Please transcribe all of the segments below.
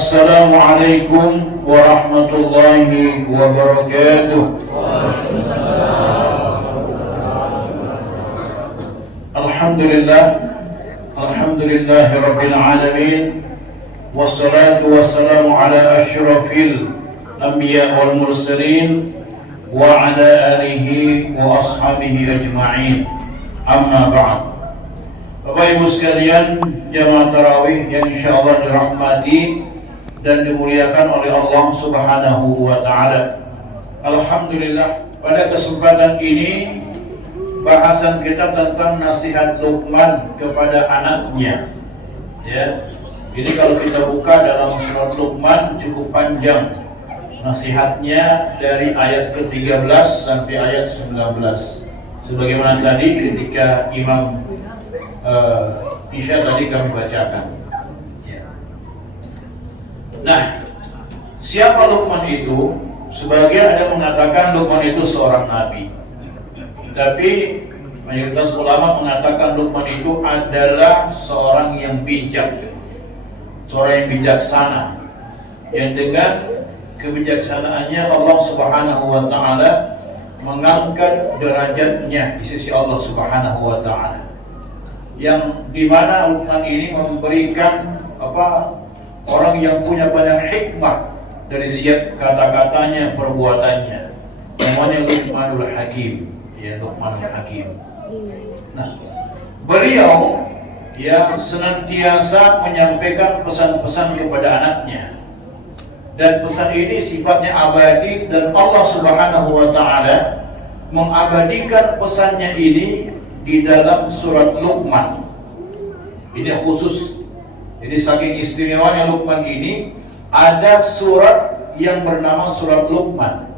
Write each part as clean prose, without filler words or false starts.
Assalamualaikum warahmatullahi wabarakatuh. Alhamdulillahi rabbil alamin. Wassalatu wassalamu ala asyrafil anbiya wal mursalin wa ala alihi wa ashabihi ajma'in. Amma ba'd. Bapak Ibu sekalian, jamaah tarawih yang insyaallah dirahmati dan dimuliakan oleh Allah Subhanahu wa taala. Alhamdulillah, pada kesempatan ini bahasan kita tentang nasihat Luqman kepada anaknya. Ya. Jadi kalau kita buka dalam surat Luqman cukup panjang nasihatnya dari ayat ke-13 sampai ayat 19. Sebagaimana tadi ketika Imam Isya tadi kami bacakan. Ya. Nah, siapa Luqman itu? Sebagian ada mengatakan Luqman itu seorang nabi. Tapi mayoritas ulama mengatakan Luqman itu adalah seorang yang bijak, seorang yang bijaksana, yang dengan kebijaksanaannya Allah Subhanahu wa taala mengangkat derajatnya di sisi Allah Subhanahu wa taala. Yang dimana Luqman ini memberikan orang yang punya banyak hikmah dari setiap kata-katanya, perbuatannya. Namanya Luqmanul Hakim, ya, Luqmanul Hakim. Nah, beliau yang senantiasa menyampaikan pesan-pesan kepada anaknya, dan pesan ini sifatnya abadi, dan Allah Subhanahu wa taala mengabadikan pesannya ini di dalam surat Luqman. Ini khusus. Jadi saking istimewanya Luqman ini, ada surat yang bernama surat Luqman.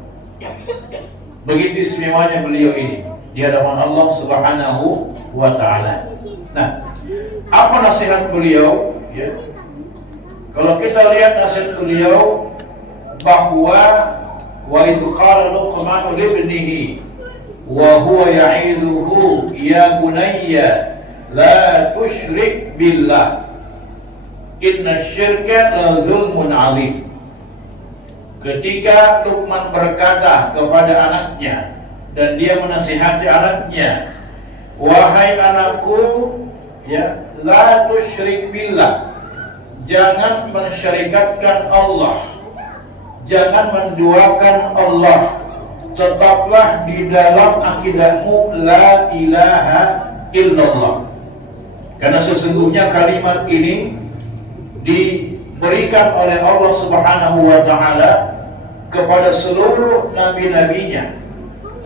Begitu istimewanya beliau ini di hadapan Allah Subhanahu wa taala. Nah, apa nasihat beliau? Ya. Kalau kita lihat nasihat beliau, bahwa wa idh qala Luqman li ibnihi wa huwa ya'iduhu ya bunayya la tusyrik billah inna syirka la zulmun 'adzim. Ketika Luqman berkata kepada anaknya, dan dia menasihati anaknya, wahai anakku, ya, la tusyrik billah, jangan mensyirikatkan Allah, jangan menduakan Allah, tetaplah di dalam akidahmu la ilaha illallah. Karena sesungguhnya kalimat ini diberikan oleh Allah Subhanahu wa taala kepada seluruh nabi-nabinya,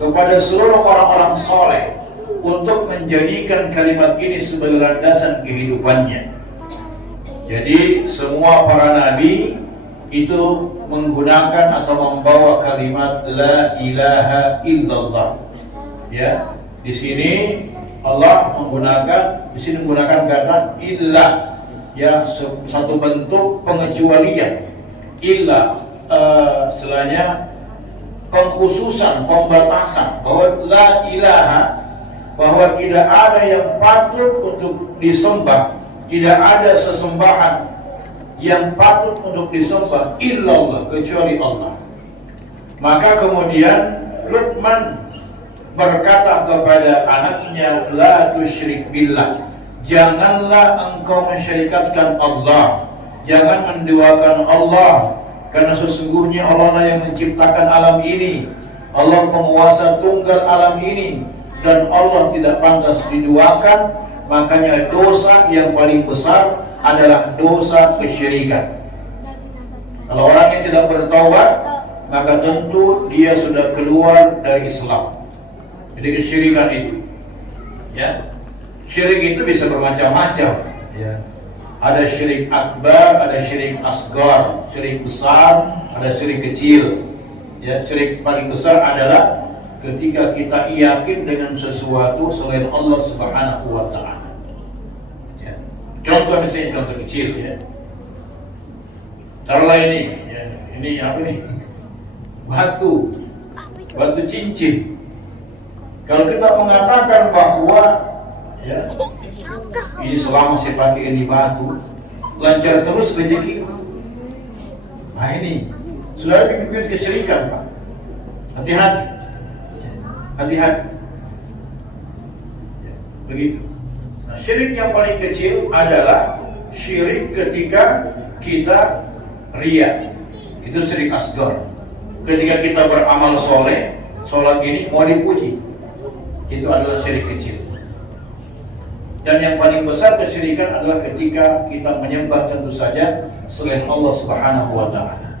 kepada seluruh orang-orang soleh, untuk menjadikan kalimat ini sebagai landasan kehidupannya. Jadi semua para nabi itu menggunakan atau membawa kalimat la ilaha illallah. Ya, di sini Allah menggunakan kata illah, ya, satu bentuk pengecualian. Illah selanya pengkhususan, pembatasan, bahwa la ilaha, bahwa tidak ada yang patut untuk disembah, tidak ada sesembahan yang patut untuk disembah illallah, kecuali Allah. Maka kemudian Luqman berkata kepada anaknya, la tusyrik billah, janganlah engkau mensyirikatkan Allah, jangan menduakan Allah, karena sesungguhnya Allah lah yang menciptakan alam ini, Allah penguasa tunggal alam ini, dan Allah tidak pantas diduakan. Makanya dosa yang paling besar adalah dosa kesyirikan. Kalau orang yang tidak bertaubat, maka tentu dia sudah keluar dari Islam. Jadi kesyirikan itu, ya, syirik itu bisa bermacam-macam. Ya. Ada syirik akbar, ada syirik asgar, syirik besar, ada syirik kecil. Ya, syirik paling besar adalah ketika kita yakin dengan sesuatu selain Allah Subhanahu wa taala. Ya. Contoh misalnya, contoh kecil, ya. Taruhlah ini, ya, ini apa nih? Batu cincin. Kalau kita mengatakan bahwa, ya, ini selama saya pakai ini batu, lancar terus rezeki, Nah ini, saudara bibit kesyirikan, Pak. Hati-hati. Hati-hati. Begitu. Nah, syirik yang paling kecil adalah syirik ketika kita riya. Itu syirik asgar. Ketika kita beramal soleh, sholat ini mau dipuji, itu adalah syirik kecil. Dan yang paling besar kesyirikan adalah ketika kita menyembah tentu saja selain Allah Subhanahu wa Ta'ala.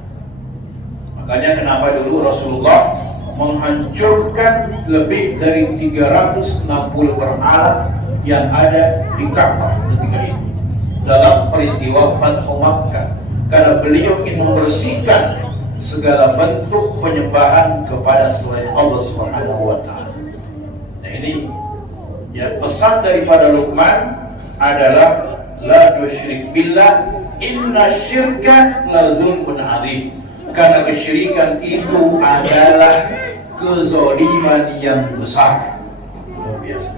Makanya kenapa dulu Rasulullah menghancurkan lebih dari 360 berhala yang ada di Ka'bah ketika itu dalam peristiwa Fathu Makkah, karena beliau ingin membersihkan segala bentuk penyembahan kepada selain Allah Subhanahu wa Ta'ala. Nah ini ya, pesan daripada Luqman adalah la tusyrik billah inna syirka la zulmun adzim. Karena kesyirikan itu adalah kezaliman yang besar. Luar biasa.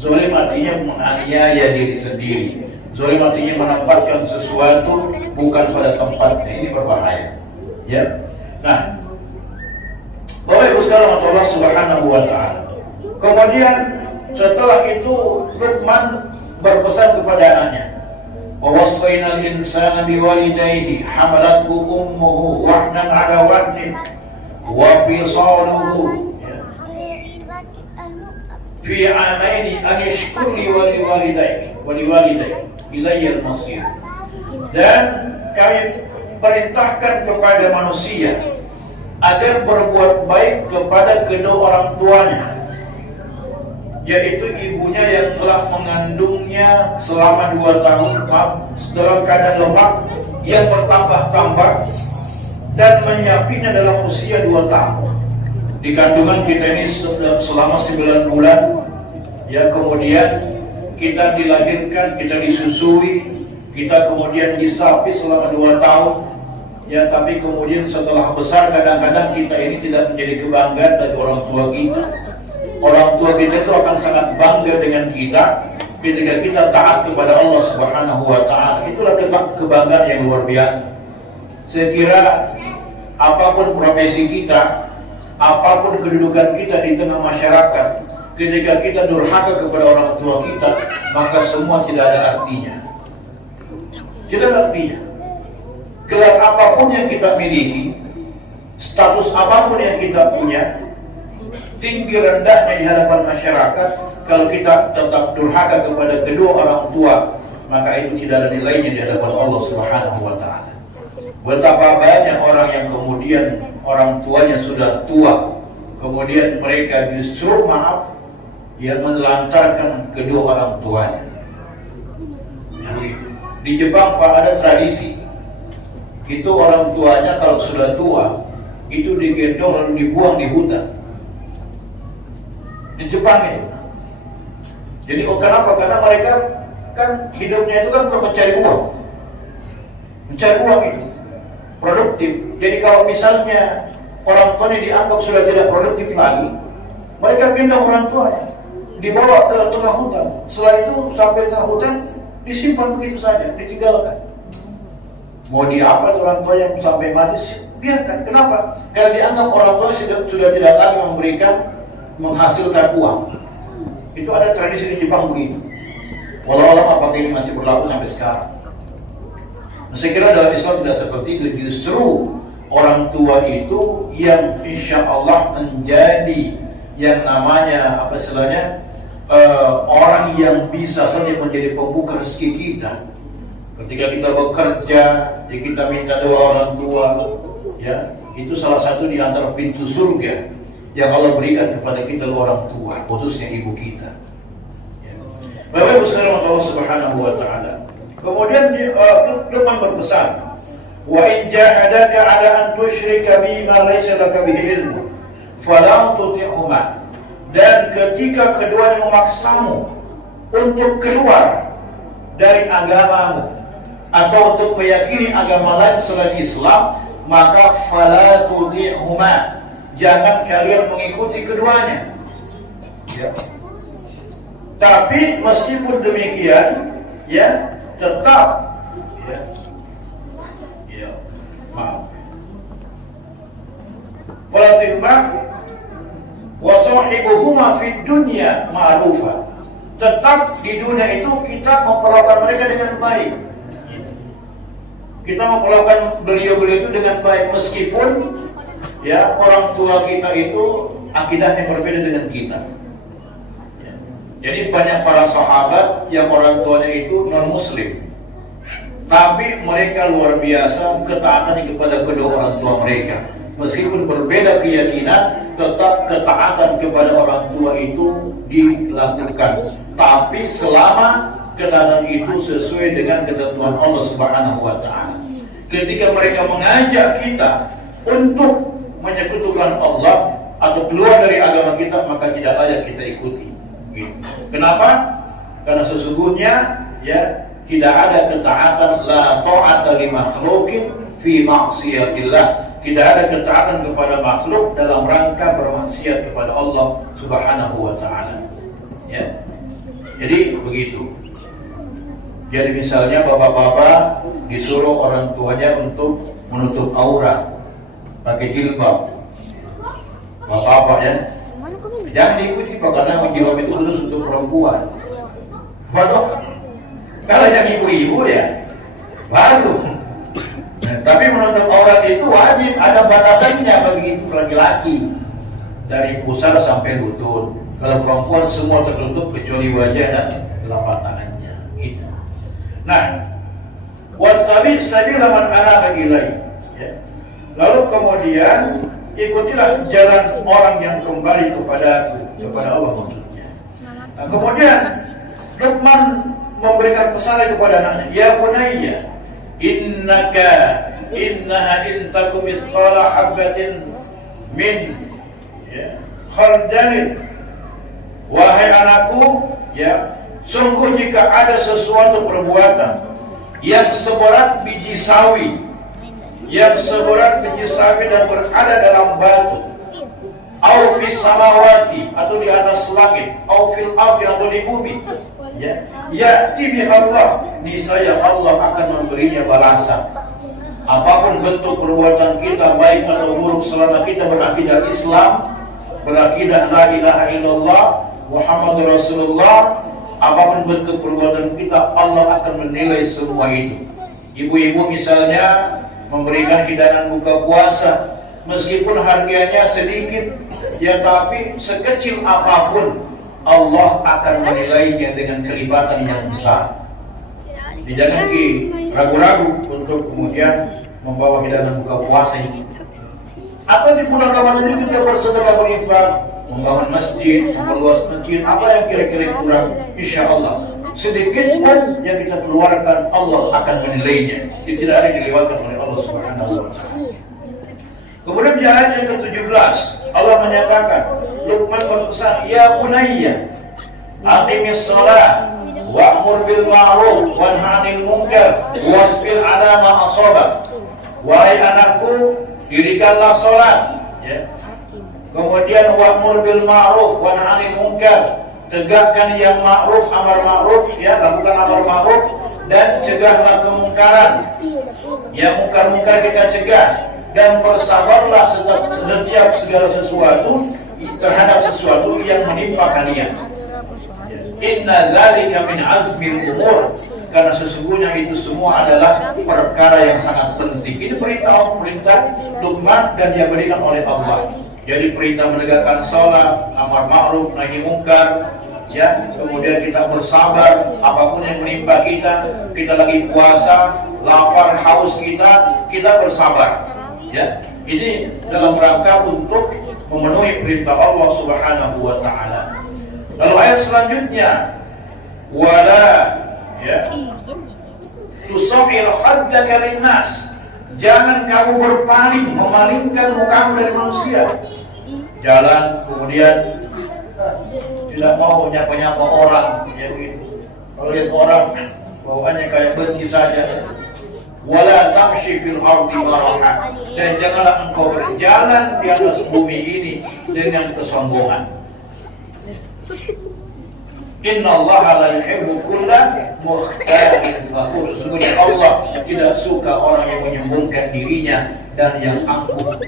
Zalim artinya menganiaya diri sendiri. Zalim artinya menempatkan sesuatu bukan pada tempatnya. Ini berbahaya. Ya. Nah, Bapak Ibu sekalian Allah Subhanahu wa Ta'ala. Kemudian setelah itu Luqman berpesan kepada anaknya, wa wasainal insana biwalidayhi hamalathu ummuhu wahnan 'ala wahnin wa fisaluhu fi 'amaini an yashkur li wa liwalidayka ilayya al-masir. Dan kami perintahkan kepada manusia agar berbuat baik kepada kedua orang tuanya, yaitu ibunya yang telah mengandungnya selama 2 tahun dalam keadaan lemah yang bertambah-tambah dan menyapinya dalam usia 2 tahun. Di kandungan kita ini selama 9 bulan, ya, kemudian kita dilahirkan, kita disusui, kita kemudian disapi selama 2 tahun, ya, tapi kemudian setelah besar kadang-kadang kita ini tidak menjadi kebanggaan bagi orang tua kita. Orang tua kita itu akan sangat bangga dengan kita ketika kita taat kepada Allah Subhanahu wa Ta'ala. Itulah kebanggaan yang luar biasa. Saya kira apapun profesi kita, apapun kedudukan kita di tengah masyarakat, ketika kita durhaka kepada orang tua kita, maka semua tidak ada artinya. Tidak ada artinya. Gelar apapun yang kita miliki, status apapun yang kita punya, tinggi rendahnya di hadapan masyarakat, kalau kita tetap durhaka kepada kedua orang tua, maka itu tidak ada nilainya di hadapan Allah Subhanahu wa Ta'ala. Betapa banyak orang yang kemudian orang tuanya sudah tua, kemudian mereka justru yang menelantarkan kedua orang tuanya. Di Jepang Pak ada tradisi, itu orang tuanya kalau sudah tua itu digendong lalu dibuang di hutan. Di Jepang itu. Jadi kenapa? Karena mereka kan hidupnya itu kan untuk mencari uang. Mencari uang itu produktif. Jadi kalau misalnya orang tuanya dianggap sudah tidak produktif lagi, mereka gendong orang tuanya, dibawa ke tengah hutan. Setelah itu sampai tengah hutan disimpan begitu saja, ditinggalkan. Mau diapa orang tua yang sampai mati, biarkan. Kenapa? Karena dianggap orang tua sudah tidak lagi menghasilkan uang. Itu ada tradisi di Jepang begitu. Walau apakah ini masih berlaku sampai sekarang. Saya kira dalam Islam tidak seperti itu. Justru orang tua itu yang insya Allah menjadi yang namanya orang yang bisa saja menjadi pembuka rezeki kita. Ketika kita bekerja, ya kita minta doa orang tua, ya itu salah satu di antara pintu surga yang Allah berikan kepada kita orang tua, khususnya ibu kita. Ya. Bapak Ibu sekalian Allah Subhanahu wa Ta'ala. Kemudian Luqman berpesan, wa in jahadaka 'ala an tusyrika bima laysa laka bihi ilmu, fala tuti'huma. Dan ketika keduanya memaksamu untuk keluar dari agamamu atau untuk meyakini agama lain selain Islam, maka fala tuti'huma. Jangan kalian mengikuti keduanya. Ya. Tapi meskipun demikian, ya tetap, Wala tuhma wa sahibuhuma fid dunya ma'rufa. Tetap di dunia itu kita memperlakukan mereka dengan baik. Kita memperlakukan beliau-beliau itu dengan baik, meskipun ya orang tua kita itu akidahnya berbeda dengan kita. Ya. Jadi banyak para sahabat yang orang tuanya itu non muslim, tapi mereka luar biasa ketaatan kepada kedua orang tua mereka. Meskipun berbeda keyakinan, tetap ketaatan kepada orang tua itu dilakukan. Tapi selama ketaatan itu sesuai dengan ketentuan Allah Subhanahu wa Ta'ala. Ketika mereka mengajak kita untuk menyekutukan Allah atau keluar dari agama kita, maka tidak layak kita ikuti. Gitu. Kenapa? Karena sesungguhnya ya tidak ada ketaatan, la ta'ata li makhluqin fi ma'siyatillah. Tidak ada ketaatan kepada makhluk dalam rangka bermaksiat kepada Allah Subhanahu wa Ta'ala. Ya. Jadi begitu. Jadi misalnya bapak-bapak disuruh orang tuanya untuk menutup aurat, pakai jilbab. Bapak-bapak ya, jangan diikuti karena jilbab itu khusus untuk perempuan. Waduh, kalau yang ibu-ibu ya baru. Nah, tapi menutup aurat itu wajib, ada batasannya bagi laki-laki, dari pusar sampai lutut. Kalau perempuan semua tertutup kecuali wajah dan telapak tangannya. Gitu. Nah, wattabi' sabila man anaba ilaihi. Ya. Lalu kemudian ikutilah jalan orang yang kembali kepada Allah maksudnya. Nah, kemudian Luqman memberikan pesan kepada anaknya, ya bunayya, innaha in takum mithqala habatin min khardalin. Wahai anakku, ya, sungguh jika ada sesuatu perbuatan yang seberat biji sawi, dan berada dalam batu, au fis samawati, atau di atas langit, au fil ardi, atau di bumi, ya tibi Allah, niscaya Allah akan memberinya balasan. Apapun bentuk perbuatan kita, baik atau buruk, selama kita berakidah Islam, berakidah la ilaha illallah Muhammadur Rasulullah, apapun bentuk perbuatan kita, Allah akan menilai semua itu. Ibu-ibu misalnya memberikan hidangan buka puasa, meskipun harganya sedikit, ya tapi sekecil apapun, Allah akan menilainya dengan kelipatan yang besar. Jangan ragu-ragu untuk kemudian membawa hidangan buka puasa ini. Atau di bulan Ramadan itu kita bersedekah berinfak, membangun masjid, memperluas masjid, apa yang kira-kira kurang, insya Allah sedikit pun yang kita keluarkan, Allah akan menilainya. Itu tidak ada yang dilewatkan oleh Allah Subhanahu wa Ta'ala. Kemudian di ayat yang ke-17 Allah menyatakan, Luqman berpesan, ya bunayya aqimis shalah wa'mur bil ma'ruf wanha 'anil munkar wasbir 'ala ma asabak. Wahai anakku, dirikanlah salat, ya. Kemudian wa'mur bil ma'ruf wa nahy 'anil munkar, tegakkan yang ma'ruf, amar ma'ruf, ya, lakukan amar ma'ruf, dan cegahlah kemungkaran. Ya, mungkar-mungkar kita cegah, dan bersabarlah setiap segala sesuatu terhadap sesuatu yang menimpa kalian. Inna dzalika min azmil umur, karena sesungguhnya itu semua adalah perkara yang sangat penting. Ini perintah Luqman dan dia berikan oleh Allah. Jadi perintah menegakkan salat, amar ma'ruf, nahi mungkar, ya. Kemudian kita bersabar apapun yang menimpa kita lagi puasa, lapar, haus kita bersabar. Ya. Ini dalam rangka untuk memenuhi perintah Allah Subhanahu wa Ta'ala. Lalu ayat selanjutnya, wala, ya, tusawir haddaka linnas, jangan kamu berpaling, memalingkan mukamu dari manusia. Jalan kemudian tidak mau nyapa-nyapa orang, ya begitu. Kalau lihat orang bawaannya kayak benci saja. Wala tamshi fil ardi maraha, dan janganlah engkau berjalan di atas bumi ini dengan kesombongan. Innallaha la yuhibbu kulla mukhtalin fakhur. Sesungguhnya Allah tidak suka orang yang menyombongkan dirinya dan yang angkuh.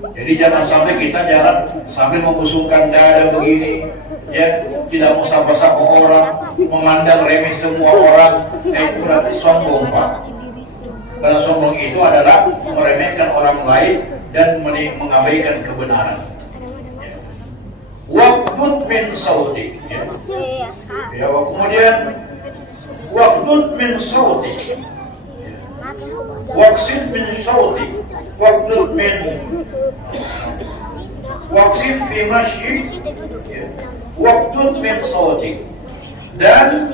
Jadi jangan sampai kita jalan sambil membusungkan dada begini, ya, tidak mau sapa-sapa orang, memandang remeh semua orang, itu berarti sombong, Pak. Karena sombong itu adalah meremehkan orang lain dan mengabaikan kebenaran. Waqtut min sautik, ya. Kemudian waqtut min sautik, waqsid min sautik, waqtut min waqsid fi masjid, waqtut min sautik. Dan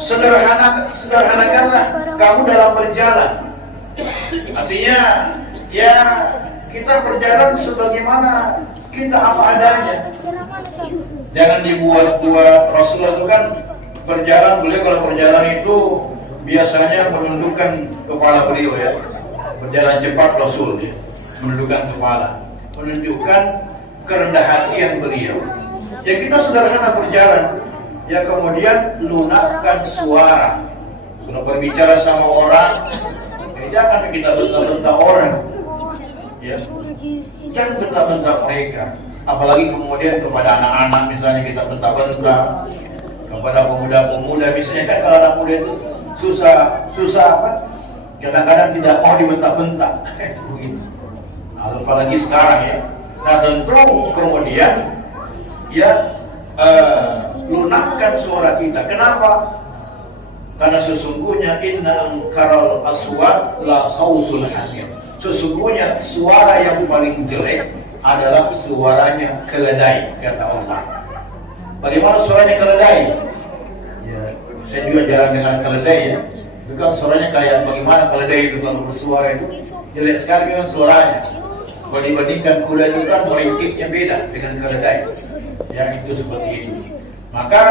sederhanakanlah kamu dalam berjalan. Artinya, ya, kita berjalan sebagaimana kita apa adanya. Jangan dibuat-buat. Rasulullah itu kan berjalan, beliau kalau berjalan itu biasanya menundukkan kepala beliau, ya. Berjalan cepat Rasul, ya. Menundukkan kepala, menunjukkan kerendah hatian beliau. Ya, kita sederhana berjalan. Ya, kemudian lunakkan suara. Kalau berbicara sama orang, jangan kita bentak-bentak orang, ya. Jangan bentak-bentak mereka. Apalagi kemudian kepada anak-anak misalnya kita bentak-bentak, kepada pemuda-pemuda misalnya, kan kalau anak muda itu susah apa? Kadang-kadang tidak mau dibentak-bentak. Begitu. Apalagi sekarang, ya. Nah, tentu kemudian, ya, lunakkan suara kita. Kenapa? Karena sesungguhnya inna angkaral aswat la sautul hamir. Sesungguhnya suara yang paling jelek adalah suaranya keledai, kata Allah. Bagaimana suaranya keledai? Ya, saya juga jarang dengar keledai, ya. Itu kan suaranya kayak bagaimana keledai itu kalau bersuara itu jelek sekali kan suaranya. Kalau dibandingkan kuda itu kan ringkiknya beda dengan keledai. Yang itu seperti itu. Maka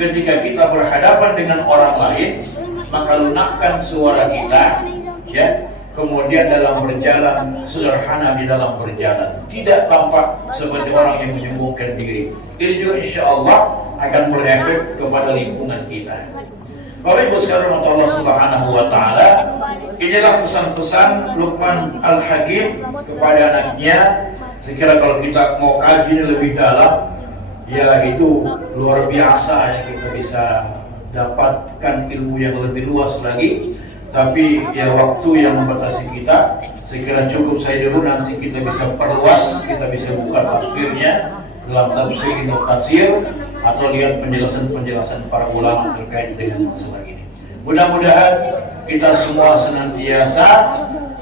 ketika kita berhadapan dengan orang lain, maka lunakkan suara kita, ya. Kemudian dalam berjalan, sederhana di dalam berjalan, tidak tampak seperti orang yang menyembunyikan diri. Ini juga insya Allah akan berefek kepada lingkungan kita. Bapak Ibu sekalian Allah Subhanahu wa Ta'ala, inilah pesan-pesan Luqman Al-Hakim kepada anaknya. Sekira kalau kita mau kaji lebih dalam, ya, itu luar biasa, ya, kita bisa dapatkan ilmu yang lebih luas lagi. Tapi ya, waktu yang membatasi kita, saya kira cukup saya dulu. Nanti kita bisa perluas, kita bisa buka tafsirnya dalam tafsir Ibnu Katsir, atau lihat penjelasan-penjelasan para ulama terkait dengan masalah ini. Mudah-mudahan kita semua senantiasa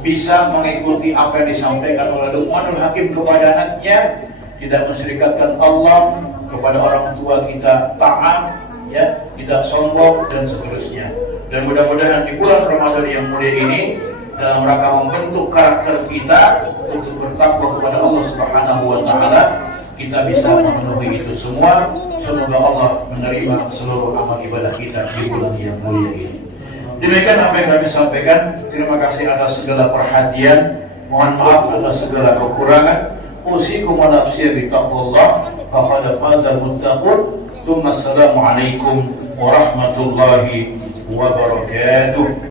bisa mengikuti apa yang disampaikan oleh Luqmanul Hakim kepada anaknya, tidak mensyirikatkan Allah, kepada orang tua kita taat, ya, tidak sombong dan seterusnya. Dan mudah-mudahan di bulan Ramadan yang mulia ini, dalam rangka membentuk karakter kita untuk bertakwa kepada Allah Subhanahu wa Ta'ala, kita bisa memenuhi itu semua. Semoga Allah menerima seluruh amal ibadah kita di bulan yang mulia ini. Demikian apa yang kami sampaikan. Terima kasih atas segala perhatian. Mohon maaf atas segala kekurangan. Usikum wa nafsi bi taqwallah, faqad fazal muttaqun. Assalamualaikum warahmatullahi wabarakatuh.